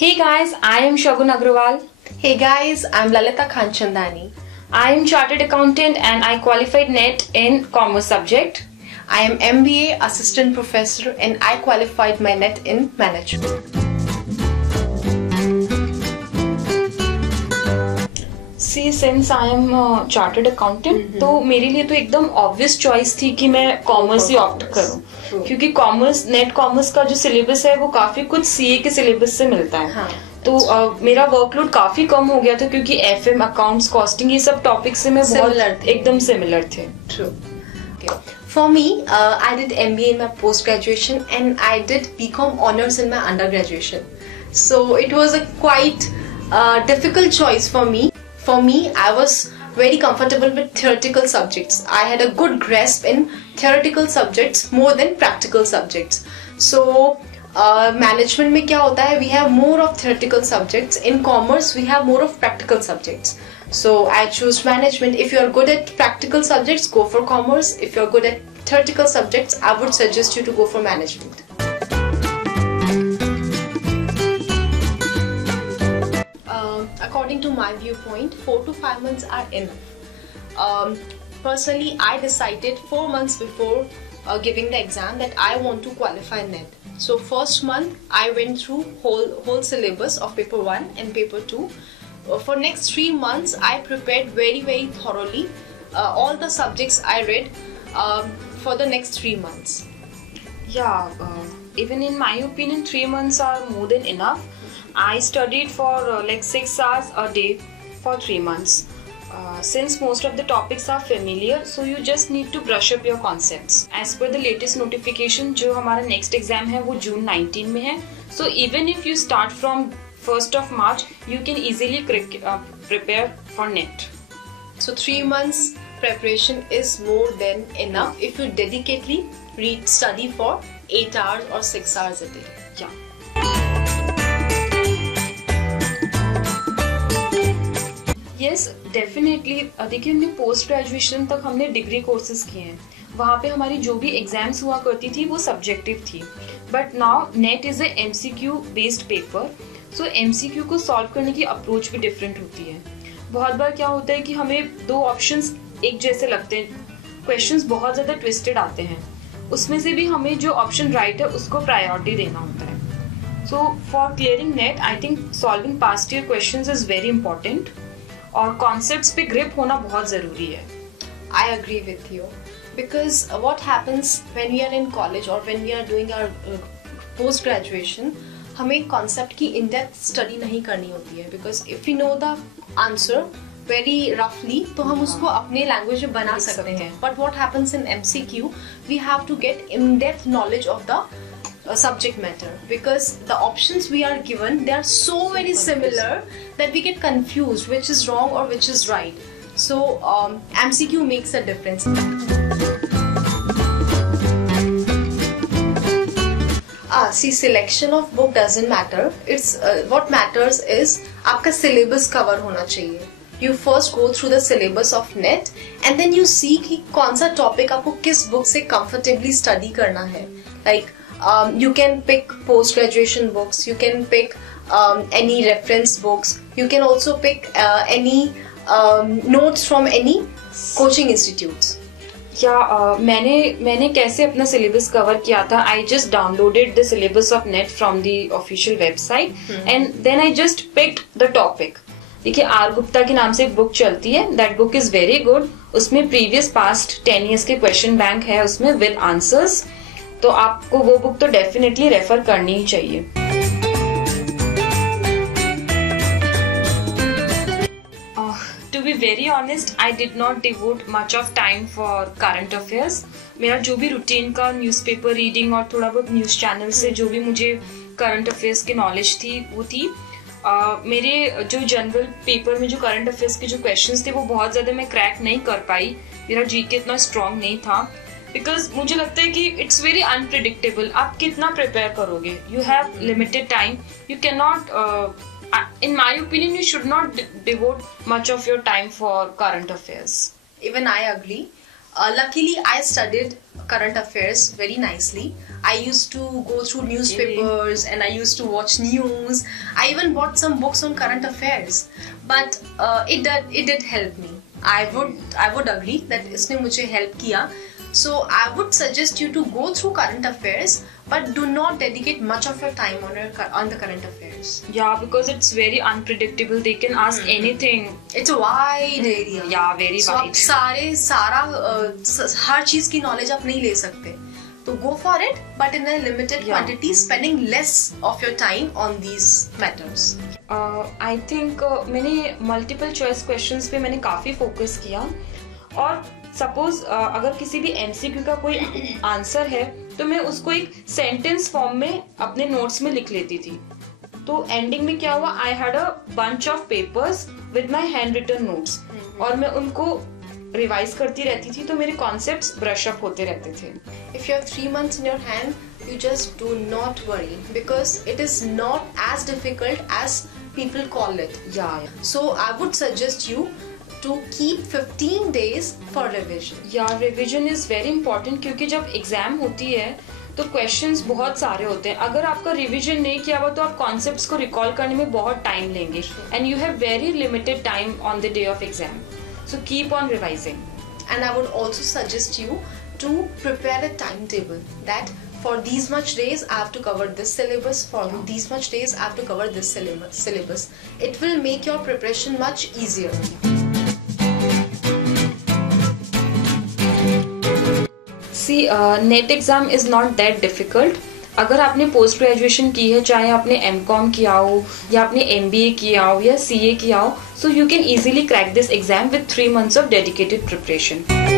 Hey guys, I am Shagun Agrawal. Hey guys, I'm Lalita Khanchandani. I am Chartered Accountant and I qualified NET in Commerce subject. I am MBA Assistant Professor and I qualified my NET in Management. See, since I am a Chartered Accountant, तो मेरे लिए तो एकदम obvious choice थी कि मैं Commerce ही opt करूँ, क्योंकि Commerce, NET Commerce का जो syllabus है वो काफी कुछ CA के syllabus से मिलता है. हाँ. तो मेरा वर्कलोड काफी कम हो गया था क्योंकि FM, अकाउंट्स, कॉस्टिंग ये सब टॉपिक से मैं बहुत एकदम सिमिलर थे. True. Okay. For me, I did MBA in my post graduation and I did BCom honors in my undergraduation. So it was a quite difficult choice for me. For me, I was very comfortable with theoretical subjects. I had a good grasp in theoretical subjects more than practical subjects. So management में क्या होता है? We have more of theoretical subjects. In commerce, we have more of practical subjects. So I choose management. If you are good at practical subjects, go for commerce. If you are good at theoretical subjects, I would suggest you to go for management. According to my viewpoint, 4 to 5 months are enough. Personally, I decided 4 months before giving the exam that I want to qualify NET. So first month, I went through whole syllabus of paper 1 and paper 2. For next 3 months, I prepared very thoroughly all the subjects I read for the next 3 months. Yeah, even in my opinion, 3 months are more than enough. I studied for like 6 hours a day for 3 months. Since most of the topics are familiar, so you just need to brush up your concepts. As per the latest notification, जो हमारा next exam है वो June 19 में है. So even if you start from 1st of March, you can easily prepare for NET. So 3 months preparation is more than enough if you dedicatedly study for 8 hours or 6 hours a day. Yeah. Yes, definitely. देखिए, हमने post graduation तक हमने degree courses किए हैं. वहाँ पे हमारी जो भी एग्जाम्स हुआ करती थी वो सब्जेक्टिव थी. But now net is a MCQ based paper. So MCQ को सॉल्व करने की अप्रोच भी डिफरेंट होती है. बहुत बार क्या होता है कि हमें दो ऑप्शंस एक जैसे लगते हैं. क्वेश्चंस बहुत ज़्यादा ट्विस्टेड आते हैं. उसमें से भी हमें जो ऑप्शन राइट है उसको प्रायोरिटी देना होता है. So for clearing net, I think solving past year questions is very important और कॉन्सेप्ट्स पे ग्रिप होना बहुत ज़रूरी है. I agree with you because what happens when we are in college or when we are doing our post graduation, हमें concept की in depth study नहीं करनी होती है because if we know the answer very roughly तो हम उसको अपने language में बना सकते हैं. But what happens in MCQ, we have to get in depth knowledge of the subject matter because the options we are given, they are so very similar that we get confused which is wrong or which is right. So MCQ makes a difference. See, selection of book doesn't matter. It's what matters is आपका syllabus cover होना चाहिए. You first go through the syllabus of NET and then you see कि कौन सा topic आपको किस book से comfortably study करना है. Like you can pick post-graduation books, you can pick any reference books, you can also pick any notes from any coaching institutes. मैंने कैसे अपना सिलेबस कवर किया था. I just downloaded the syllabus of net from the official website and then I just picked the topic. देखिए, R Gupta के नाम से एक बुक चलती है. That book is very good. उसमें प्रीवियस पास्ट 10 years के क्वेश्चन बैंक है उसमें विद आंसर्स. तो आपको वो बुक तो डेफिनेटली रेफर करनी ही चाहिए. To be very honest, I did not devote much of time for current affairs. मेरा जो भी रूटीन का न्यूज़पेपर रीडिंग और थोड़ा बहुत न्यूज़ चैनल से जो भी मुझे करंट अफेयर्स की नॉलेज थी वो थी. मेरे जो जनरल पेपर में जो करंट अफेयर्स के जो क्वेश्चंस थे वो बहुत ज़्यादा मैं क्रैक नहीं कर पाई. मेरा जीके इतना स्ट्रांग नहीं था बिकॉज मुझे लगता है कि इट्स वेरी अनप्रिडिक्टेबल. आप कितना प्रिपेयर करोगे? You have limited time. You can not, in my opinion, you should not devote much of your time for current affairs. Even I agree. Luckily, I studied current affairs very nicely. I used to go through newspapers and I used to watch news. I even bought some books on current affairs. But it did help me. I would agree that इसने मुझे help किया. So I would suggest you to go through current affairs, but do not dedicate much of your time on the current affairs. Yeah, because it's very unpredictable. They can ask anything. It's a wide area. Yeah, very so wide. आप हर चीज की knowledge आप नहीं ले सकते. तो go for it, but in a limited quantity, spending less of your time on these matters. I think मैंने multiple choice questions पे मैंने काफी focus किया और सपोज अगर किसी भी MCQ का कोई आंसर है तो मैं उसको एक सेंटेंस फॉर्म में अपने नोट्स में लिख लेती थी. तो एंडिंग में क्या हुआ, I had a bunch of papers with my handwritten notes और मैं उनको रिवाइज करती रहती थी तो मेरे कॉन्सेप्ट्स ब्रश अप होते रहते थे. If you have 3 months in your hand, you just do not worry because it is not as difficult as people call it. Yeah. So I would suggest you to keep 15 days for revision. Yeah, revision is very important क्योंकि जब exam होती है तो questions बहुत सारे होते हैं. अगर आपका रिवीजन नहीं किया हुआ तो आप कॉन्सेप्ट्स को रिकॉल करने में बहुत टाइम लेंगे and you have very limited time on the day of exam. So keep on revising. And I would also suggest you to prepare a timetable that for these much days I have to cover this syllabus, for these much days I have to cover this syllabus. It will make your preparation much easier. See, net exam is not that difficult. अगर आपने post graduation की है, चाहे आपने M.Com किया हो या आपने MBA किया हो या CA किया हो, so you can easily crack this exam with 3 months of dedicated preparation.